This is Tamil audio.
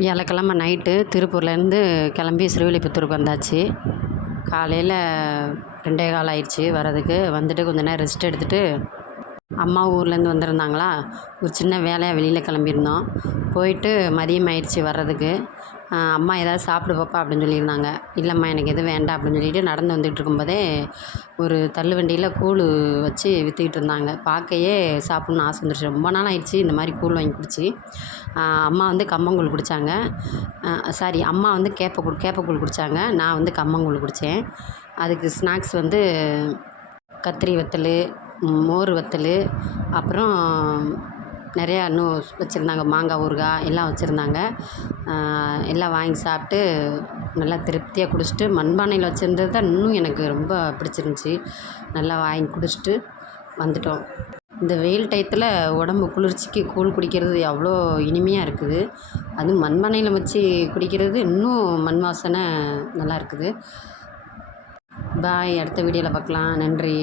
வியாழக்கிழமை நைட்டு திருப்பூர்லேருந்து கிளம்பி ஸ்ரீவில்லிபுத்தூருக்கு வந்தாச்சு. காலையில் 2:15 ஆயிடுச்சு வரதுக்கு. வந்துட்டு கொஞ்ச நேரம் ரெஸ்ட் எடுத்துகிட்டு அம்மா ஊர்லேருந்து வந்திருந்தாங்களா, ஒரு சின்ன வேலையாக வெளியில் கிளம்பியிருந்தோம். போயிட்டு மதியம் ஆயிடுச்சு வர்றதுக்கு. அம்மா ஏதாவது சாப்பிடு பாப்பா அப்படின்னு சொல்லியிருந்தாங்க. இல்லைம்மா எனக்கு எதுவும் வேண்டாம் அப்படின்னு சொல்லிட்டு நடந்து வந்துகிட்டு இருக்கும்போதே ஒரு தள்ளு வண்டியில் கூழ் வச்சு விற்றுக்கிட்டு இருந்தாங்க. பார்க்கையே சாப்பிட்ணுன்னு ஆசை வந்துடுச்சு. ரொம்ப நாள் ஆயிடுச்சு இந்த மாதிரி கூழ் வாங்கி குடிச்சு. அம்மா வந்து கம்மங்கூழ் குடித்தாங்க. சாரி, அம்மா வந்து கேப்பக்கூழ் குடித்தாங்க. நான் வந்து கம்மங்கூழ் குடித்தேன். அதுக்கு ஸ்நாக்ஸ் வந்து கத்திரி வத்தல், மோர் வத்தல், அப்புறம் நிறையா இன்னும் வச்சுருந்தாங்க. மாங்காய் ஊறுகாய் எல்லாம் வச்சுருந்தாங்க. எல்லாம் வாங்கி சாப்பிட்டு நல்லா திருப்தியாக குடிச்சிட்டு, மண்பானையில் வச்சுருந்தது தான் இன்னும் எனக்கு ரொம்ப பிடிச்சிருந்துச்சி. நல்லா வாங்கி குடிச்சிட்டு வந்துட்டோம். இந்த வெயில் டயத்தில் உடம்பு குளிர்ச்சிக்கு கூழ் குடிக்கிறது அவ்வளோ இனிமையாக இருக்குது. அதுவும் மண்பானையில் வச்சு குடிக்கிறது இன்னும் மண் வாசனை நல்லா இருக்குது. பாய். அடுத்த வீடியோவில் பார்க்கலாம். நன்றி.